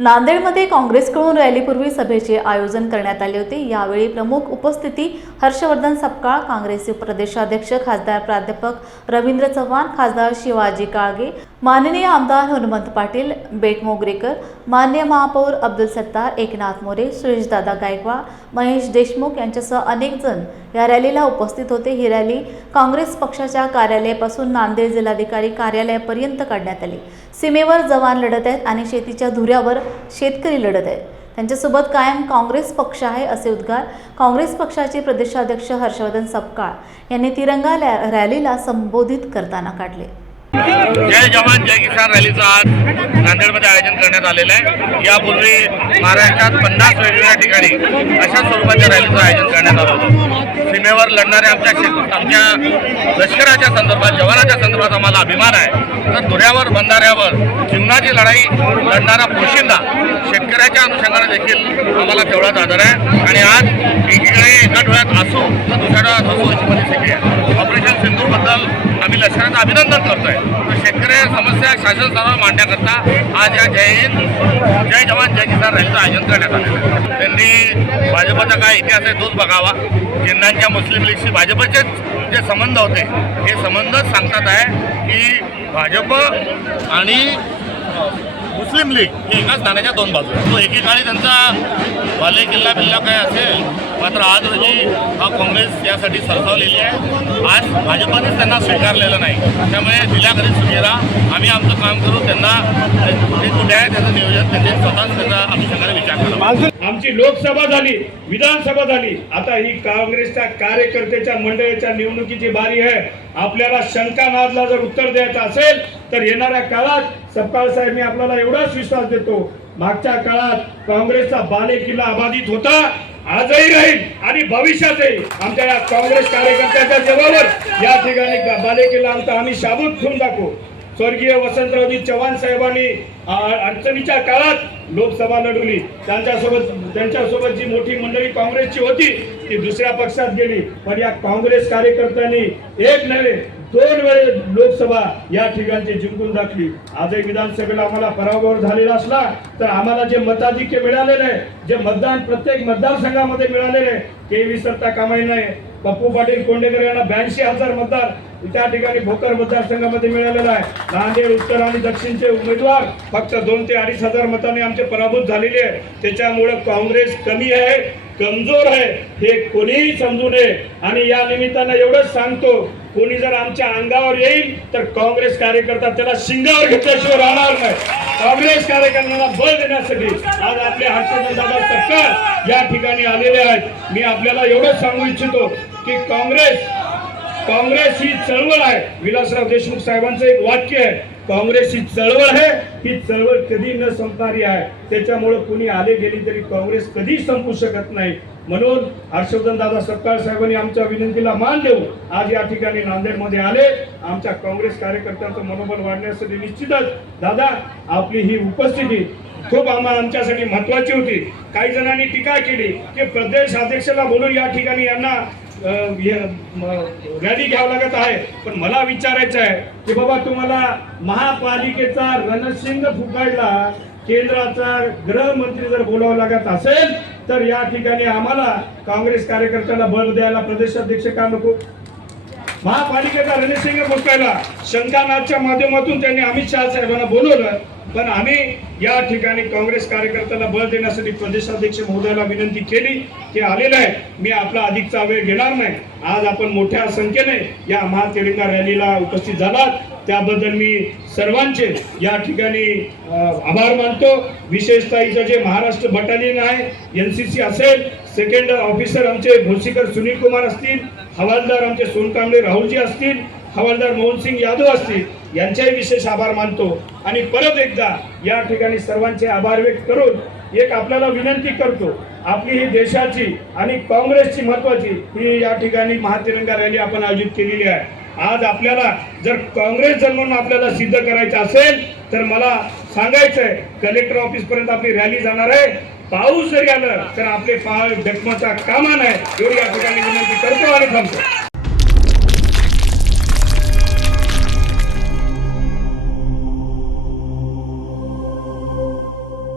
नांदेडमध्ये काँग्रेसकडून रॅलीपूर्वी सभेचे आयोजन करण्यात आले होते. यावेळी प्रमुख उपस्थिती हर्षवर्धन सपकाळ काँग्रेसचे प्रदेशाध्यक्ष खासदार प्राध्यापक रवींद्र चव्हाण खासदार शिवाजी काळगे माननीय आमदार हनुमंत पाटील बेटमोगरेकर मान्य महापौर अब्दुल सत्तार एकनाथ मोरे सुरेशदादा गायकवाड महेश देशमुख यांच्यासह अनेक जण या रॅलीला उपस्थित होते. ही रॅली काँग्रेस पक्षाच्या कार्यालयापासून नांदेड जिल्हाधिकारी कार्यालयापर्यंत काढण्यात आली. सीमेवर जवान लढत आहेत आणि शेतीच्या धुऱ्यावर शेतकरी लढत आहेत. त्यांच्यासोबत कायम काँग्रेस पक्ष आहे असे उद्गार काँग्रेस पक्षाचे प्रदेशाध्यक्ष हर्षवर्धन सपकाळ यांनी तिरंगा रॅलीला संबोधित करताना काढले. जय जवान जय किसान रॅलीचं आज नांदेडमध्ये आयोजन करण्यात आलेलं आहे. यापूर्वी महाराष्ट्रात पन्नास वेगवेगळ्या ठिकाणी अशा स्वरूपाच्या रॅलीचं आयोजन करण्यात आलं होतं. सीमेवर लढणाऱ्या आमच्या आमच्या लष्कराच्या संदर्भात जवानाच्या संदर्भात आम्हाला अभिमान आहे. तर धुऱ्यावर बंधाऱ्यावर जीवनाची लढाई लढणारा पोशिंदा शेतकऱ्याच्या अनुषंगाने देखील आम्हाला तेवढाच आदर आहे. आणि आज एकीकडे एका डोळ्यात असू तर दुसऱ्या डोळ्यात हसू अशी परिस्थिती आहे. आम्ही अभिनंदन करतोय. तर शेतकरी समस्या शासन स्तरावर मांडण्याकरता आज या जय हिंद जय जवान जय किसान रॅलीचं आयोजन करण्यात आलेलं आहे. त्यांनी भाजपचा काय इतिहास आहे तोच बघावा. जिल्ह्यांच्या मुस्लिम लीगशी भाजपचे जे संबंध होते हे संबंधच सांगतात आहे की भाजप आणि मुस्लिम लीग. हे एकाच नाण्याच्या दोन बाजू. तो एकेकाळी त्यांचा वाले किल्ला बिल्ला काय असेल मात्र आज रोजी हा काँग्रेस यासाठी सरसावलेली आहे. आज भाजपानेच त्यांना स्वीकारलेलं नाही. त्यामुळे दिल्या घरी आम्ही आमचं काम करू त्यांना ते कुठे आहे त्याचं नियोजन त्यांनी स्वतःच त्याचा अनुषंगाने विचार करा. आमची लोकसभा झाली विधानसभा झाली. आता ही काँग्रेसच्या कार्यकर्त्याच्या मंडळाच्या निवडणुकीची बारी आहे. आपल्याला शंका नादला जर उत्तर द्यायचं असेल तर येणाऱ्या काळात सपकाळ साहेब मी आपल्याला एवढाच विश्वास देतो मागच्या काळात काँग्रेसचा बाले किल्ला अबाधित होता आजही राहील आणि भविष्यातही आमच्या या काँग्रेस कार्यकर्त्याच्या जवळवर या ठिकाणी बाले किल्ला आमचा आम्ही शाबूत ठेवून दाखवू स्वर्गीय वसंतरावजी चव्हाण साहेबांनी अडचणीच्या काळात लोकसभा लढवली. त्यांच्यासोबत त्यांच्यासोबत जी मोठी मंडळी काँग्रेसची होती ती दुसऱ्या पक्षात गेली. पण या काँग्रेस कार्यकर्त्यांनी एक नव्हे दोन वेळे लोकसभा या ठिकाणची जिंकून दाखली. आजही विधानसभेला आम्हाला पराभव झालेला असला तर आम्हाला जे मताधिक्य मिळालेलं आहे जे मतदान प्रत्येक मतदारसंघामध्ये मिळालेलं आहे ते विसरता कामाई नाही. पप्पू पाटील कोंडेकर यांना ब्याऐंशी हजार मतदार त्या ठिकाणी भोकर मतदारसंघामध्ये मिळालेला आहे. नांदेड उत्तर आणि दक्षिणचे उमेदवार फक्त दोन ते अडीच हजार मताने आमचे पराभूत झालेले आहे. त्याच्यामुळे काँग्रेस कमी आहे. कमजोर आहे हे कोणीही समजू नये. आणि या निमित्तानं एवढंच सांगतो कोणी जर आमच्या अंगावर येईल तर काँग्रेस कार्यकर्ता त्याला शिंगावर घेतल्याशिवाय राहणार नाही. काँग्रेस कार्यकर्त्यांना बळ देण्यासाठी आज आपले हर्षवर्धन दादा सरकार या ठिकाणी आलेले आहेत. मी आपल्याला एवढंच सांगू इच्छितो की काँग्रेस काँग्रेस ही चळवळ आहे. विलासराव देशमुख साहेबांचं एक वाक्य आहे. काँग्रेस ही चळवळ आहे ही चळवळ कधी न संपणारी आहे. त्याच्यामुळे कुणी आले गेली तरी काँग्रेस कधी संपू शकत नाही. म्हणून हर्षवर्धन दादा सत्कार साहेबांनी आमच्या विनंतीला मान देऊ आज या ठिकाणी नांदेडमध्ये आले. आमच्या काँग्रेस कार्यकर्त्यांचं मनोबल वाढण्यासाठी निश्चितच दादा आपली ही उपस्थिती खूप आम्हाला आमच्यासाठी महत्वाची होती. काही जणांनी टीका केली की प्रदेश अध्यक्षाला बोलून या ठिकाणी यांना रॅली घ्यावं लागत आहे. पण मला विचारायचं आहे की बाबा तुम्हाला महापालिकेचा रणशिंग फुकायला केंद्राचा गृहमंत्री जर बोलावं लागत असेल तर या ठिकाणी आम्हाला काँग्रेस कार्यकर्त्याला बळ द्यायला प्रदेशाध्यक्ष का नको? महापालिकेचा रणसिंग फुकायला शंकानाथच्या माध्यमातून त्यांनी अमित शहा साहेबांना बोलवलं पण आम्ही या ठिकाणी काँग्रेस कार्यकर्त्याला बळ देण्यासाठी प्रदेशाध्यक्ष महोदयाला विनंती केली ते आलेलं आहे मी आपला अधिकचा वेळ घेणार नाही. आज आपण मोठ्या संख्येने या महातिरंगा रॅलीला उपस्थित झालात. त्याबद्दल मी सर्वांचे या ठिकाणी आभार मानतो. विशेषतः इथं जे महाराष्ट्र बटालियन आहे एनसीसी असेल सेकंड ऑफिसर आमचे भोसीकर सुनील कुमार असतील हवालदार आमचे सोनकांबळे राहुलजी असतील हवालदार मोहनसिंग यादव असतील यांचाही विशेष आभार मानतो. आणि परत एकदा या ठिकाणी सर्वांचे आभार व्यक्त करून एक आपल्याला विनंती करतो आपली ही देशाची आणि काँग्रेसची महत्वाची ही या ठिकाणी महातिरंगा रॅली आपण आयोजित केलेली आहे. आज आपल्याला जर काँग्रेस जर म्हणून आपल्याला सिद्ध करायचं असेल तर मला सांगायचं आहे कलेक्टर ऑफिसपर्यंत आपली रॅली जाणार आहे. पाऊस जरी आलं तर आपले पाय डगमचा कामा नाही एवढी या ठिकाणी विनंती करतो आणि थांबतो.